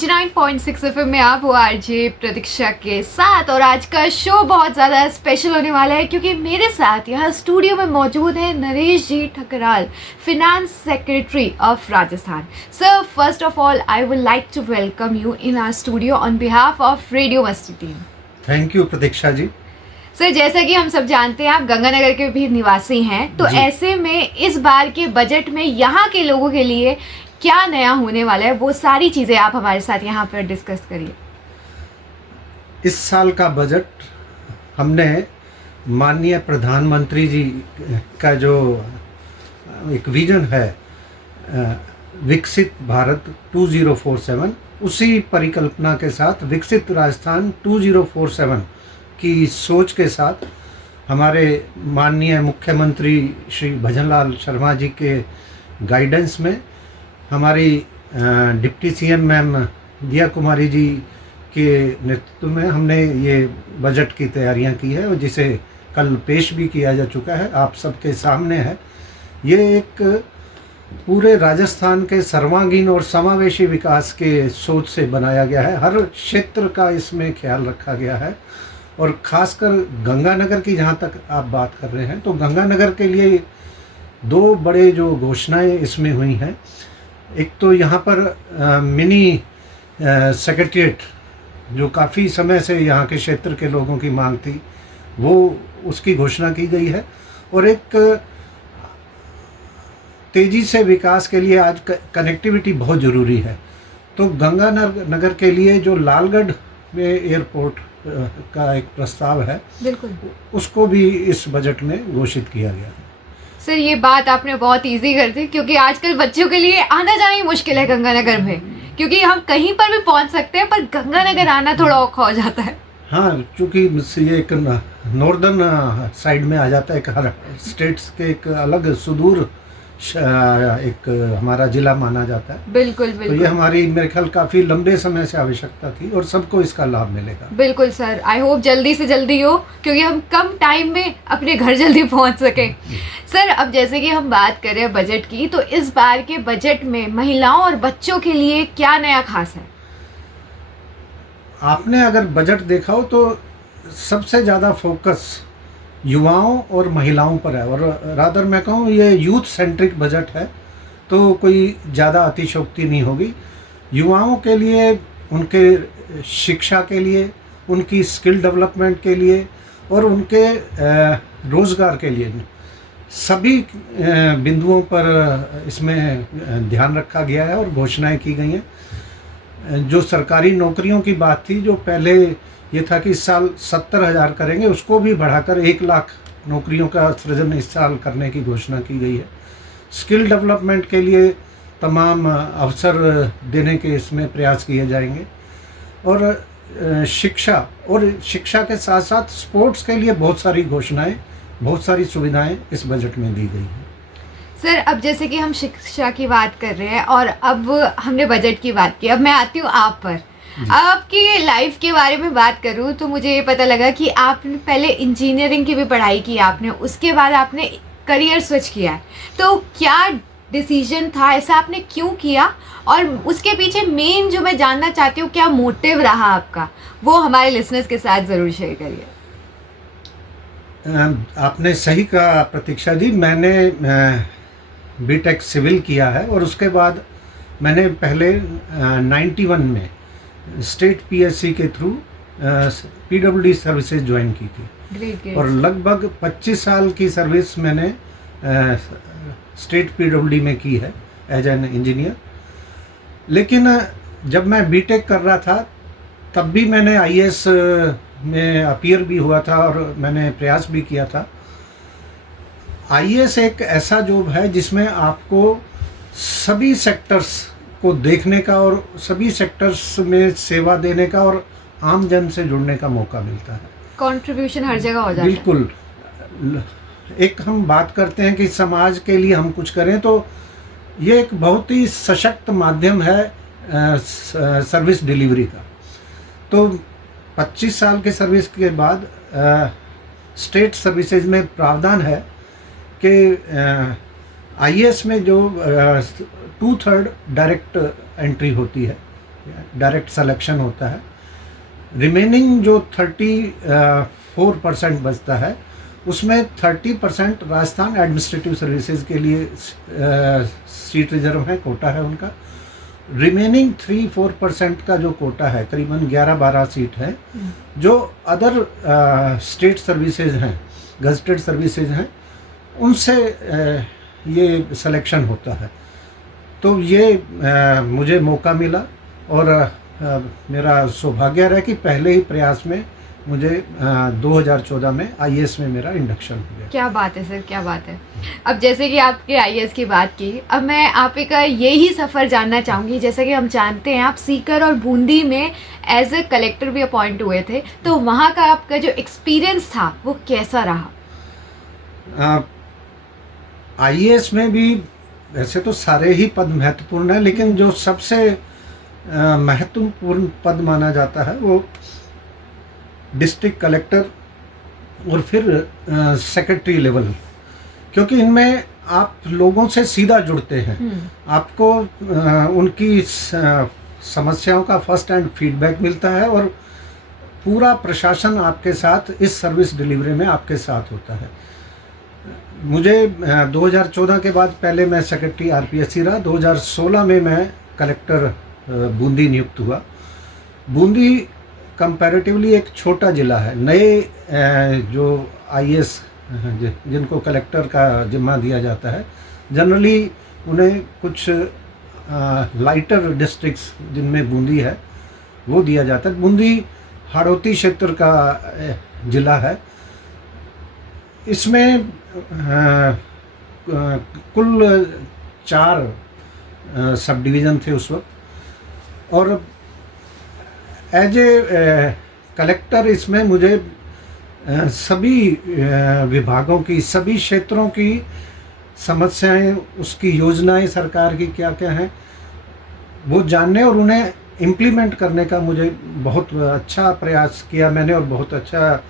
89.6 FM में आप हो आरजे प्रतीक्षा के साथ। और आज का शो बहुत ज़्यादा स्पेशल होने वाला है क्योंकि मेरे साथ यहाँ स्टूडियो में मौजूद है Naresh ji Thakral, finance secretary of Rajasthan. Sir, first of all I would like to welcome you in our studio on behalf of radio Masti team. Thank you Pratiksha ji. Sir, जैसा कि हम सब जानते हैं आप गंगानगर के भी निवासी हैं, तो ऐसे में इस बार के बजट में यहाँ के लोगों के लिए क्या नया होने वाला है, वो सारी चीज़ें आप हमारे साथ यहाँ पर डिस्कस करिए। इस साल का बजट हमने माननीय प्रधानमंत्री जी का जो एक विजन है विकसित भारत 2047, उसी परिकल्पना के साथ विकसित राजस्थान 2047 की सोच के साथ हमारे माननीय मुख्यमंत्री श्री भजनलाल शर्मा जी के गाइडेंस में हमारी डिप्टी सीएम मैम दिया कुमारी जी के नेतृत्व में हमने ये बजट की तैयारियां की है और जिसे कल पेश भी किया जा चुका है, आप सबके सामने है। ये एक पूरे राजस्थान के सर्वांगीण और समावेशी विकास के सोच से बनाया गया है। हर क्षेत्र का इसमें ख्याल रखा गया है और ख़ासकर गंगानगर की जहाँ तक आप बात कर रहे हैं तो गंगानगर के लिए दो बड़े जो घोषणाएं इसमें हुई हैं। एक तो यहाँ पर मिनी सेक्रेटरीट जो काफ़ी समय से यहाँ के क्षेत्र के लोगों की मांग थी, वो उसकी घोषणा की गई है। और एक तेज़ी से विकास के लिए आज कनेक्टिविटी बहुत ज़रूरी है, तो गंगानगर के लिए जो लालगढ़ में एयरपोर्ट का एक प्रस्ताव है, बिल्कुल उसको भी इस बजट में घोषित किया गया है। सर, ये बात आपने बहुत इजी कर दी क्योंकि आजकल बच्चों के लिए आना जाना ही मुश्किल है गंगानगर में, क्योंकि हम कहीं पर भी पहुंच सकते हैं पर गंगानगर आना थोड़ा औखा हो जाता है। हाँ, क्योंकि ये एक नॉर्दर्न साइड में आ जाता है, एक हर स्टेट्स के एक अलग सुदूर एक हमारा जिला माना जाता है। बिल्कुल बिल्कुल। तो ये हमारी मेरे ख्याल काफ़ी लंबे समय से आवश्यकता थी और सबको इसका लाभ मिलेगा। बिल्कुल सर, आई होप जल्दी से जल्दी हो क्योंकि हम कम टाइम में अपने घर जल्दी पहुंच सके। सर, अब जैसे कि हम बात कर रहे हैं बजट की, तो इस बार के बजट में महिलाओं और बच्चों के लिए क्या नया खास है? आपने अगर बजट देखा हो तो सबसे ज़्यादा फोकस युवाओं और महिलाओं पर है, और रादर मैं कहूँ ये यूथ सेंट्रिक बजट है, तो कोई ज़्यादा अतिशयोक्ति नहीं होगी। युवाओं के लिए, उनके शिक्षा के लिए, उनकी स्किल डेवलपमेंट के लिए और उनके रोज़गार के लिए सभी बिंदुओं पर इसमें ध्यान रखा गया है और घोषणाएं की गई हैं। जो सरकारी नौकरियों की बात थी, जो पहले ये था कि इस साल 70,000 करेंगे, उसको भी बढ़ाकर 1 लाख नौकरियों का सृजन इस साल करने की घोषणा की गई है। स्किल डेवलपमेंट के लिए तमाम अवसर देने के इसमें प्रयास किए जाएंगे और शिक्षा के साथ साथ स्पोर्ट्स के लिए बहुत सारी घोषणाएं, बहुत सारी सुविधाएं इस बजट में दी गई हैं। सर, अब जैसे कि हम शिक्षा की बात कर रहे हैं और अब हमने बजट की बात की, अब मैं आती हूँ आप पर। आपकी लाइफ के बारे में बात करूँ तो मुझे ये पता लगा कि आपने पहले इंजीनियरिंग की भी पढ़ाई की आपने, उसके बाद आपने करियर स्विच किया है, तो क्या डिसीजन था, ऐसा आपने क्यों किया और उसके पीछे मेन जो मैं जानना चाहती हूँ क्या मोटिव रहा आपका, वो हमारे लिसनर्स के साथ ज़रूर शेयर करिए। आपने सही कहा प्रतीक्षा जी, मैंने बीटेक सिविल किया है और उसके बाद मैंने पहले 91 में स्टेट पीएससी के थ्रू पीडब्ल्यूडी सर्विसेज ज्वाइन की थी। ग्रेट। और लगभग 25 साल की सर्विस मैंने स्टेट पीडब्ल्यूडी में की है एज एन इंजीनियर। लेकिन जब मैं बीटेक कर रहा था तब भी मैंने आईएएस में अपीयर भी हुआ था और मैंने प्रयास भी किया था। आईएएस एक ऐसा जॉब है जिसमें आपको सभी सेक्टर्स को देखने का और सभी सेक्टर्स में सेवा देने का और आम जन से जुड़ने का मौका मिलता है। कंट्रीब्यूशन हर जगह हो जाता है। बिल्कुल। एक हम बात करते हैं कि समाज के लिए हम कुछ करें, तो ये एक बहुत ही सशक्त माध्यम है सर्विस डिलीवरी का। तो 25 साल की सर्विस के बाद स्टेट सर्विसेज में प्रावधान है कि आईएएस में जो 2/3 डायरेक्ट एंट्री होती है डायरेक्ट सिलेक्शन होता है। रिमेनिंग जो 34% बचता है उसमें 30% राजस्थान एडमिनिस्ट्रेटिव सर्विसेज के लिए सीट रिजर्व है, कोटा है उनका। रिमेनिंग 3-4% का जो कोटा है, करीबन 11-12 सीट है, जो अदर स्टेट सर्विसेज हैं, गजटेड सर्विसेज हैं, उनसे ये सिलेक्शन होता है। तो ये मुझे मौका मिला और मेरा सौभाग्य रहा कि पहले ही प्रयास में मुझे 2014 में आईएएस में मेरा इंडक्शन हो गया। क्या बात है सर, क्या बात है। अब जैसे कि आपके आईएएस की बात की, अब मैं आप का यही सफ़र जानना चाहूँगी। जैसे कि हम जानते हैं आप सीकर और बूंदी में एज ए कलेक्टर भी अपॉइंट हुए थे, तो वहाँ का आपका जो एक्सपीरियंस था वो कैसा रहा? आईएएस में भी वैसे तो सारे ही पद महत्वपूर्ण हैं, लेकिन जो सबसे महत्वपूर्ण पद माना जाता है वो डिस्ट्रिक्ट कलेक्टर और फिर सेक्रेटरी लेवल, क्योंकि इनमें आप लोगों से सीधा जुड़ते हैं। आपको उनकी समस्याओं का फर्स्ट हैंड फीडबैक मिलता है और पूरा प्रशासन आपके साथ इस सर्विस डिलीवरी में आपके साथ होता है। मुझे 2014 के बाद पहले मैं सेक्रेटरी आरपीएससी रहा। 2016 में मैं कलेक्टर बूंदी नियुक्त हुआ। बूंदी कंपैरेटिवली एक छोटा ज़िला है। नए जो आईएएस जिनको कलेक्टर का जिम्मा दिया जाता है, जनरली उन्हें कुछ लाइटर डिस्ट्रिक्ट्स जिनमें बूंदी है वो दिया जाता है। बूंदी हाड़ौती क्षेत्र का ज़िला है। इसमें कुल 4 सब डिवीज़न थे उस वक्त, और एज ए कलेक्टर इसमें मुझे सभी विभागों की, सभी क्षेत्रों की समस्याएं, उसकी योजनाएं सरकार की क्या क्या हैं वो जानने और उन्हें इम्प्लीमेंट करने का मुझे बहुत अच्छा प्रयास किया मैंने, और बहुत अच्छा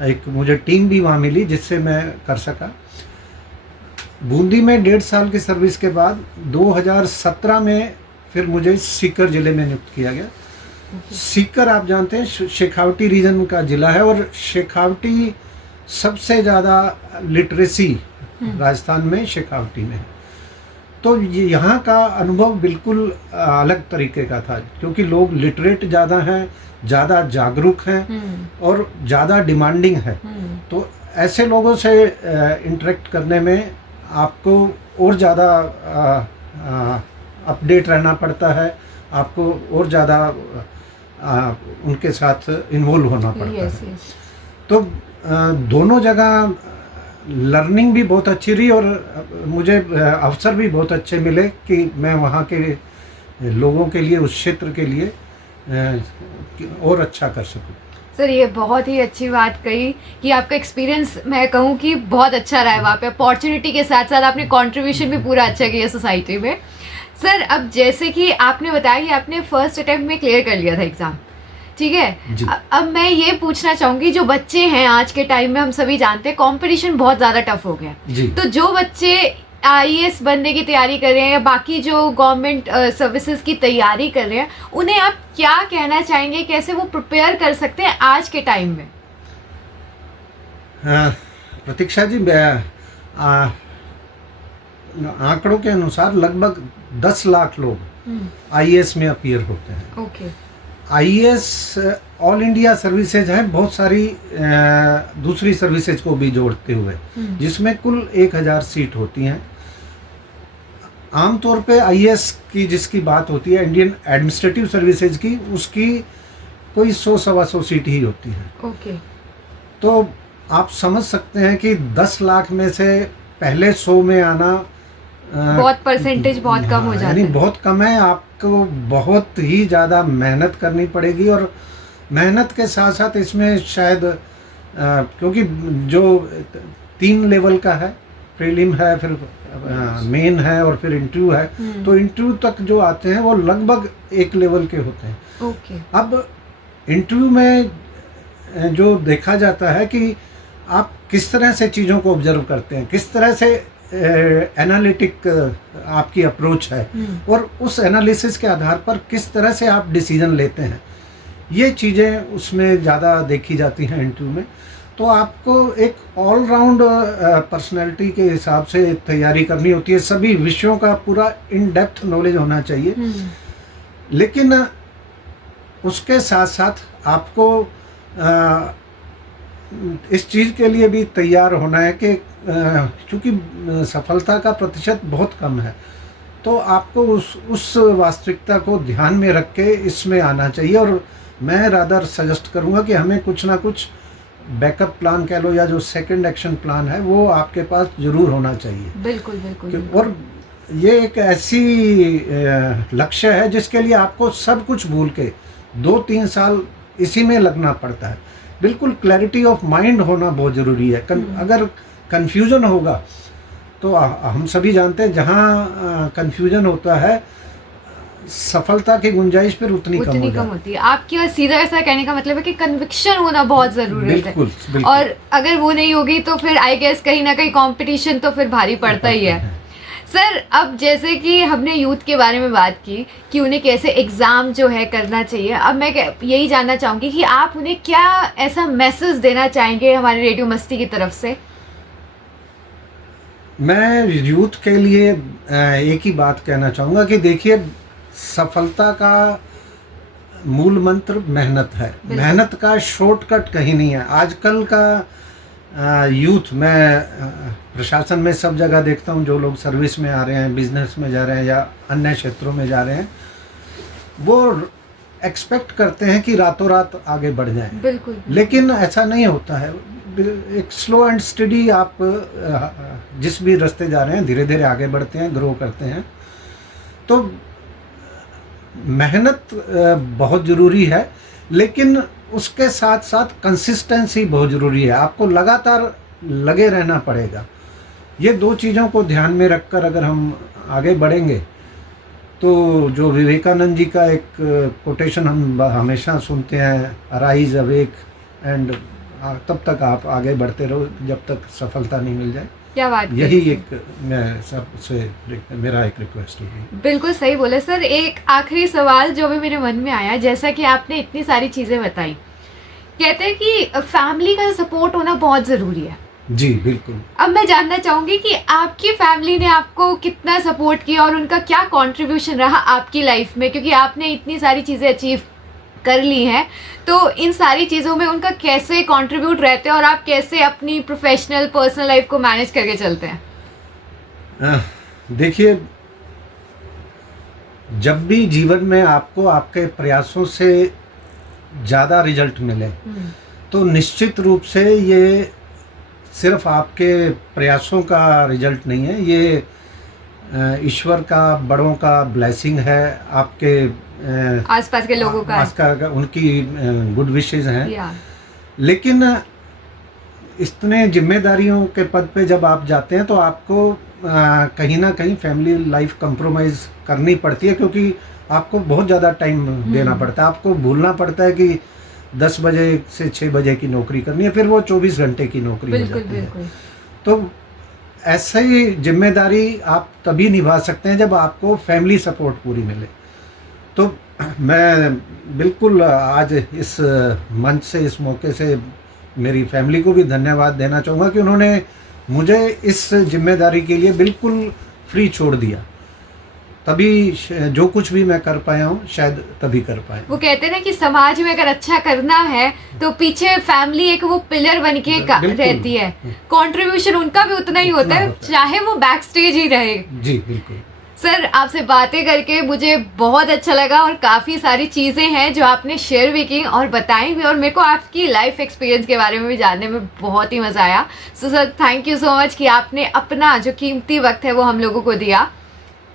एक मुझे टीम भी वहाँ मिली जिससे मैं कर सका। बूंदी में 1.5 साल की सर्विस के बाद 2017 में फिर मुझे सीकर ज़िले में नियुक्त किया गया। सीकर आप जानते हैं शेखावटी रीजन का ज़िला है, और शेखावटी सबसे ज़्यादा लिटरेसी राजस्थान में शेखावटी में है। तो यहाँ का अनुभव बिल्कुल अलग तरीके का था, क्योंकि लोग लिटरेट ज़्यादा हैं, ज़्यादा जागरूक हैं और ज़्यादा डिमांडिंग है। तो ऐसे लोगों से इंटरेक्ट करने में आपको और ज़्यादा अपडेट रहना पड़ता है, आपको और ज़्यादा उनके साथ इन्वॉल्व होना पड़ता है। तो दोनों जगह लर्निंग भी बहुत अच्छी रही और मुझे अवसर भी बहुत अच्छे मिले कि मैं वहाँ के लोगों के लिए, उस क्षेत्र के लिए और अच्छा कर सकूँ। सर ये बहुत ही अच्छी बात कही कि आपका एक्सपीरियंस मैं कहूँ कि बहुत अच्छा रहा है वहाँ पे। अपॉर्चुनिटी के साथ साथ आपने कंट्रीब्यूशन भी पूरा अच्छा किया सोसाइटी में। सर अब जैसे कि आपने बताया कि आपने फर्स्ट अटेम्प्ट में क्लियर कर लिया था एग्ज़ाम, ठीक है। अब मैं ये पूछना चाहूँगी, जो बच्चे हैं आज के टाइम में, हम सभी जानते हैं कंपटीशन बहुत ज़्यादा टफ हो गया, तो जो बच्चे आईएएस बनने की तैयारी कर रहे हैं या बाकी जो गवर्नमेंट सर्विसेज की तैयारी कर रहे हैं, उन्हें आप क्या कहना चाहेंगे, कैसे वो प्रिपेयर कर सकते हैं आज के टाइम में? प्रतीक्षा जी, आंकड़ों के अनुसार लगभग 10 लाख लोग आईएएस में अपीयर होते हैं। Okay. IAS all India services है, बहुत सारी दूसरी सर्विसेज को भी जोड़ते हुए, जिसमें कुल 1000 सीट होती हैं। आमतौर पे आईएएस की जिसकी बात होती है, इंडियन एडमिनिस्ट्रेटिव सर्विसेज की, उसकी कोई 100-125 सीट ही होती है। ओके। तो आप समझ सकते हैं कि 10 लाख में से पहले 100 में आना बहुत परसेंटेज बहुत कम हो जाता है, यानी बहुत कम है। आपको बहुत ही ज़्यादा मेहनत करनी पड़ेगी, और मेहनत के साथ साथ इसमें शायद क्योंकि जो 3 लेवल का है, प्रीलिम है, फिर मेन है और फिर इंटरव्यू है, तो इंटरव्यू तक जो आते हैं वो लगभग 1 लेवल के होते हैं। ओके। अब इंटरव्यू में जो देखा जाता है कि आप किस तरह से चीज़ों को ऑब्जर्व करते हैं, किस तरह से एनालिटिक आपकी अप्रोच है और उस एनालिसिस के आधार पर किस तरह से आप डिसीजन लेते हैं, ये चीज़ें उसमें ज़्यादा देखी जाती हैं इंटरव्यू में। तो आपको एक ऑलराउंड पर्सनैलिटी के हिसाब से तैयारी करनी होती है, सभी विषयों का पूरा इन डेप्थ नॉलेज होना चाहिए। लेकिन उसके साथ साथ आपको इस चीज़ के लिए भी तैयार होना है कि चूँकि सफलता का प्रतिशत बहुत कम है, तो आपको उस वास्तविकता को ध्यान में रख के इसमें आना चाहिए। और मैं रादर सजेस्ट करूँगा कि हमें कुछ ना कुछ बैकअप प्लान कह लो या जो सेकंड एक्शन प्लान है वो आपके पास ज़रूर होना चाहिए। बिल्कुल बिल्कुल। और ये एक ऐसी लक्ष्य है जिसके लिए आपको सब कुछ भूल के 2-3 साल इसी में लगना पड़ता है। बिल्कुल क्लैरिटी ऑफ माइंड होना बहुत ज़रूरी है। अगर कन्फ्यूज़न होगा तो हम सभी जानते हैं जहाँ कन्फ्यूज़न होता है सफलता की गुंजाइश फिर उतनी कम होती है। आपकी और सीधा ऐसा कहने का मतलब है कि कन्विक्शन होना बहुत ज़रूरी है। बिल्कुल। और अगर वो नहीं होगी तो फिर आई गेस कहीं ना कहीं कंपटीशन तो फिर भारी पड़ता ही है। सर, अब जैसे कि हमने यूथ के बारे में बात की कि उन्हें कैसे एग्ज़ाम जो है करना चाहिए, अब मैं यही जानना चाहूँगी कि आप उन्हें क्या ऐसा मैसेज देना चाहेंगे हमारे रेडियो मस्ती की तरफ से? मैं यूथ के लिए एक ही बात कहना चाहूँगा कि देखिए, सफलता का मूल मंत्र मेहनत है। मेहनत का शॉर्टकट कहीं नहीं है। आजकल का यूथ, मैं प्रशासन में सब जगह देखता हूँ, जो लोग सर्विस में आ रहे हैं, बिजनेस में जा रहे हैं या अन्य क्षेत्रों में जा रहे हैं, वो एक्सपेक्ट करते हैं कि रातों रात आगे बढ़ जाएं। बिल्कुल। लेकिन ऐसा नहीं होता है। एक स्लो एंड स्टडी आप जिस भी रास्ते जा रहे हैं, धीरे धीरे आगे बढ़ते हैं, ग्रो करते हैं। तो मेहनत बहुत ज़रूरी है, लेकिन उसके साथ साथ कंसिस्टेंसी बहुत ज़रूरी है। आपको लगातार लगे रहना पड़ेगा। ये दो चीज़ों को ध्यान में रखकर अगर हम आगे बढ़ेंगे तो जो विवेकानंद जी का एक कोटेशन हम हमेशा सुनते हैं, अराइज अवेक एंड, तब तक आप आगे बढ़ते रहो जब तक सफलता नहीं मिल जाए। क्या बात, यही एक मैं सबसे मेरा एक रिक्वेस्ट होगी। बिल्कुल सही बोले सर। एक आखिरी सवाल जो भी मेरे मन में आया, जैसा कि आपने इतनी सारी चीज़ें बताई, कहते हैं कि फैमिली का सपोर्ट होना बहुत ज़रूरी है। जी बिल्कुल। अब मैं जानना चाहूँगी कि आपकी फैमिली ने आपको कितना सपोर्ट किया और उनका क्या कंट्रीब्यूशन रहा आपकी लाइफ में, क्योंकि आपने इतनी सारी चीज़ें अचीव कर ली हैं, तो इन सारी चीज़ों में उनका कैसे कंट्रीब्यूट रहते हैं और आप कैसे अपनी प्रोफेशनल पर्सनल लाइफ को मैनेज करके चलते हैं? देखिए, जब भी जीवन में आपको आपके प्रयासों से ज़्यादा रिजल्ट मिले तो निश्चित रूप से ये सिर्फ आपके प्रयासों का रिजल्ट नहीं है, ये ईश्वर का, बड़ों का ब्लेसिंग है, आपके आसपास के लोगों का उनकी गुड विशेस हैं। लेकिन इतने जिम्मेदारियों के पद पे जब आप जाते हैं तो आपको कहीं ना कहीं फैमिली लाइफ कंप्रोमाइज़ करनी पड़ती है, क्योंकि आपको बहुत ज़्यादा टाइम देना पड़ता है। आपको भूलना पड़ता है कि 10 बजे से 6 बजे की नौकरी करनी है, फिर वो 24 घंटे की नौकरी हो जाती है। तो ऐसे ही जिम्मेदारी आप तभी निभा सकते हैं जब आपको फैमिली सपोर्ट पूरी मिले। तो मैं बिल्कुल आज इस मंच से, इस मौके से मेरी फैमिली को भी धन्यवाद देना चाहूँगा कि उन्होंने मुझे इस जिम्मेदारी के लिए बिल्कुल फ्री छोड़ दिया। तभी जो कुछ भी मैं कर पाया हूँ शायद तभी कर पाया। वो कहते हैं ना कि समाज में अगर अच्छा करना है तो पीछे फैमिली एक वो पिलर बन के रहती है। कंट्रीब्यूशन उनका भी उतना ही होता है, चाहे वो बैक स्टेज ही रहे। जी बिल्कुल। सर, आपसे बातें करके मुझे बहुत अच्छा लगा और काफ़ी सारी चीज़ें हैं जो आपने शेयर भी की और बताई भी, और मेरे को आपकी लाइफ एक्सपीरियंस के बारे में भी जानने में बहुत ही मज़ा आया। So sir, thank you so much कि आपने अपना जो कीमती वक्त है वो हम लोगों को दिया।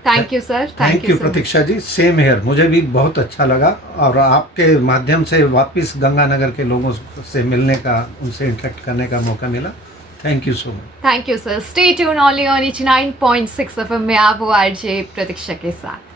Thank you sir. Thank you Pratiksha ji. Same here, मुझे भी बहुत अच्छा लगा और आपके माध्यम से वापस गंगानगर के लोगों से मिलने का, उनसे इंटरेक्ट करने का मौका मिला। Thank you so much. Thank you sir. Stay tune only on 89.6 FM में आप हो आरजे प्रतीक्षा के साथ।